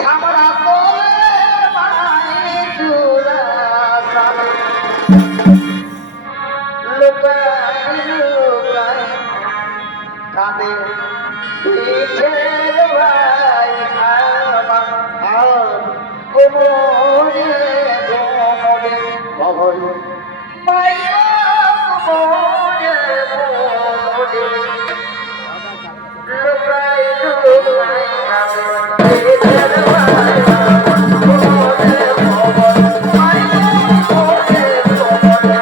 ছামড়া তোলে মাই চূড়া লুকাই লুকাই কাঁদে পিঠের ভাই আমার কোমরে কোমরে কবর মাইয়া কোমরে কোমরে লুকাই লুকাই কাঁদে পিঠের ভাই কোমরে কবর মাইয়া কোমরে কোমরে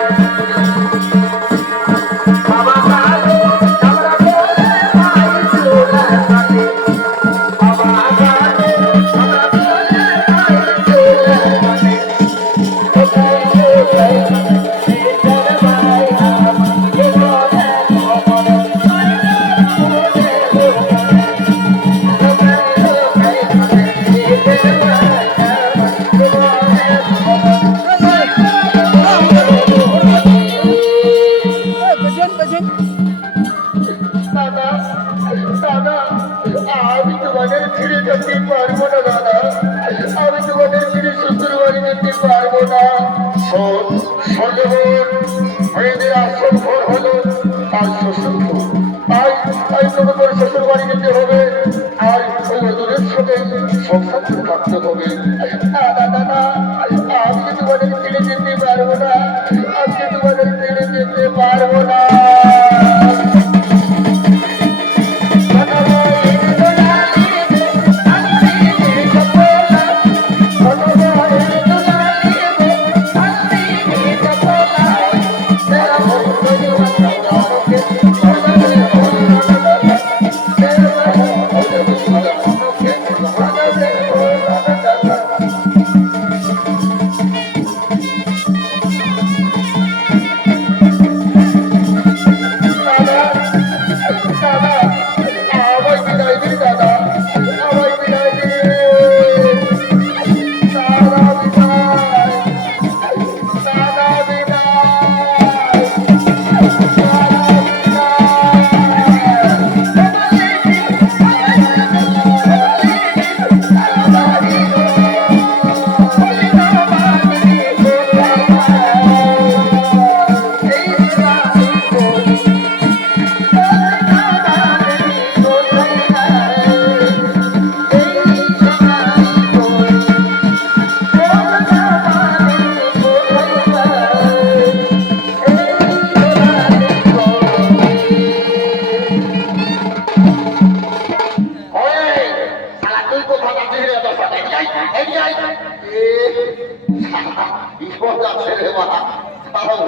আমি তোমাদের ছেড়ে যেতে পারবো না দাদা, আমি তোমাদের ছেড়ে শ্বশুর বাড়ি যেতে পারবো না। মেয়েদের আসল ঘর হলো তার শ্বশুর ঘর, তাই তোমাদের শ্বশুর বাড়ি যেতে হবে, আর ওই ওদের সাথে সংসার থাকতে হবে। দাদা দাদা আমি তোমাদের ছেড়ে যেতে পারবো না, আমি তোমাদের ছেড়ে যেতে পারবো না।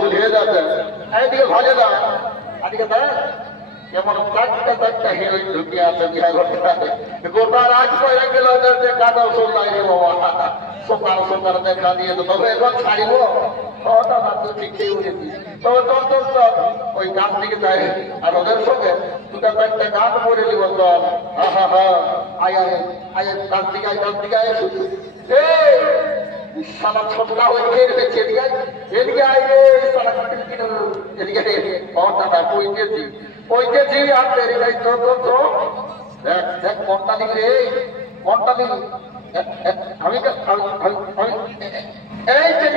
ভুলে যাচ্ছে এইদিকে ভাজে দাও, আজকে যেমন চারটা হিরোইন ঢুকিয়ে আছে বিহার গোটা রাত করে গেল কাদা সোনাই রে বাবা, সকাল সকাল দেখা দিয়ে তো তবে এখন ছাড়িব। দাদা তুই ঠিকই উঠেছিস, তবে তোর তোর ওই গান থেকে যায় আর ওদের সঙ্গে দুটা চারটা গান পড়ে নিব তোর। হা হা আয় আয় আয় গান থেকে আয় গান থেকে আয় সারা ছোটটা হয়ে গেছে এদিকে এদিকে আয় রে সারা এদিকে দাদা কইতেছি কইতেছি আর তেরি ভাই তো দেখ দেখ মনটা দিবি রে মনটা দিবি আমি এই যে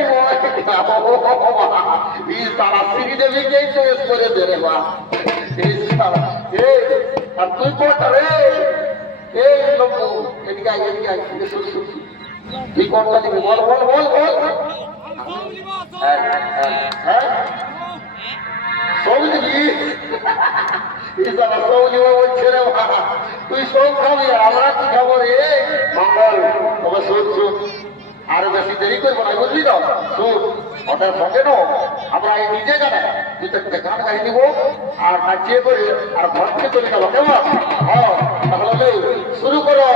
সারা সিঁড়ি দেবী গিয়ে চয়েস করে দে রে মা আর তুই কোনটা রে এই লোক এদিকে আয় এদিকে আয় তুই কোনটা দিবি বল বল বল বল হ্যাঁ সব দিবি তুই সব খাবি আমরা কি খাবো রে মঙ্গল। তবে শোন শোন আরো বেশি দেরি করবো না বুঝলি তো, শোন ওটার সঙ্গে নো আমরা এই নিজে জানে তুই তো গান গাই দিব আর নাচিয়ে করে আর ভরকে চলে যাবো কেমন। হ্যাঁ তাহলে শুরু করো।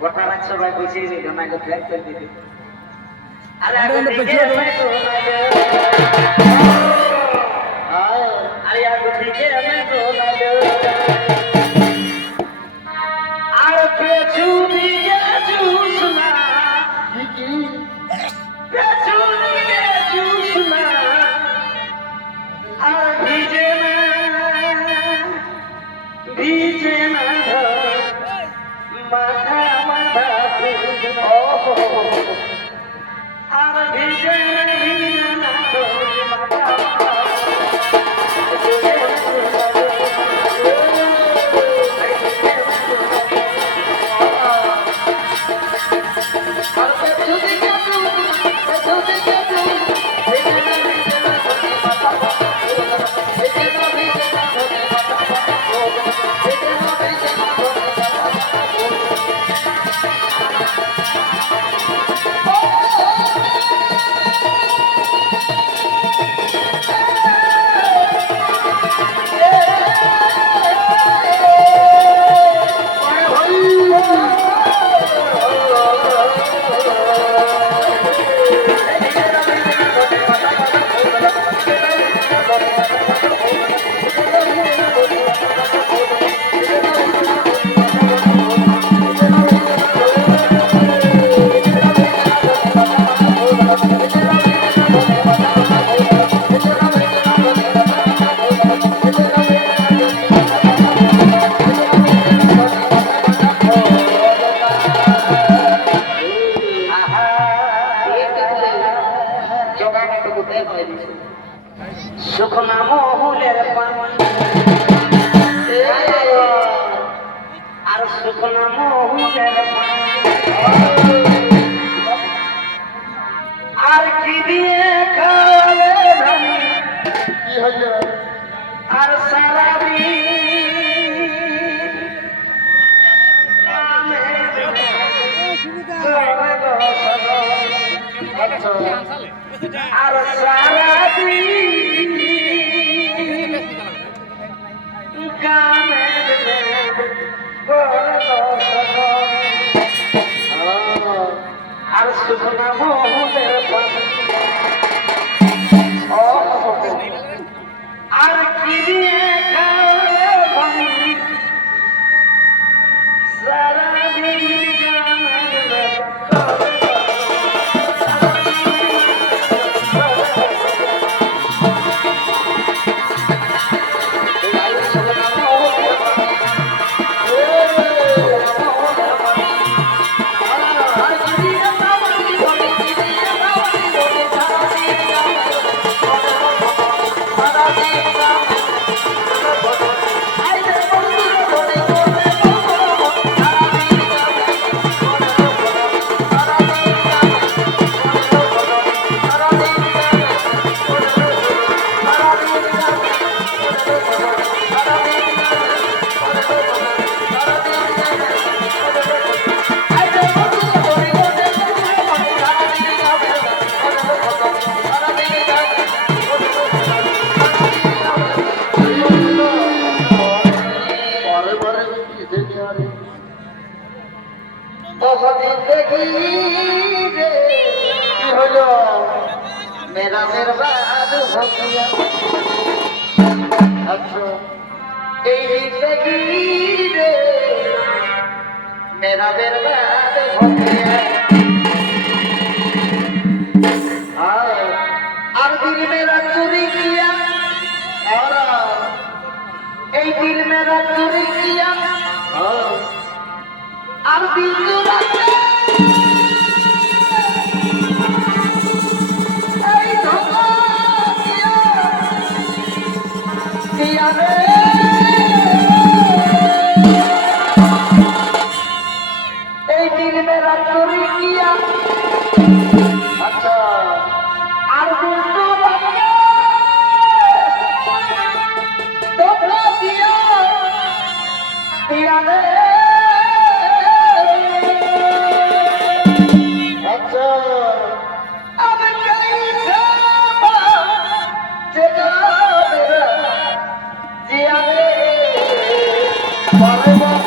গোটা রাত সবাই বসিয়ে দিল না ফ্ল্যাগ করে দিল আরে আগে দিকে আমি আর পেছু দিকে জুসনা পেছু দিকে জুসনা আর ভিজে না মাথা মাথা আর ভিজে না মাথা শুকনা মহুলের পানি আর শুকনা মহুলের পানি আর কি দিয়ে খাবে ধানি কি হইলো আর সারাবি আর সারাবি আর শুকনা মহুলের পানি আর কি দিয়ে খাবে পানি সারাদিন मेरा बर्बाद हो गया अच्छा जिंदगी रे मेरा बर्बाद हो गया और दिल मेरा चोरी किया और दिल मेरा चोरी किया और दिल चुरा Yeah. দিয়া আচ্ছা আর দুটো বাবা তোমরা দিয়া দিয়ালে আচ্ছা আমি কেইসা যেটা জিয়ালে বারে বারে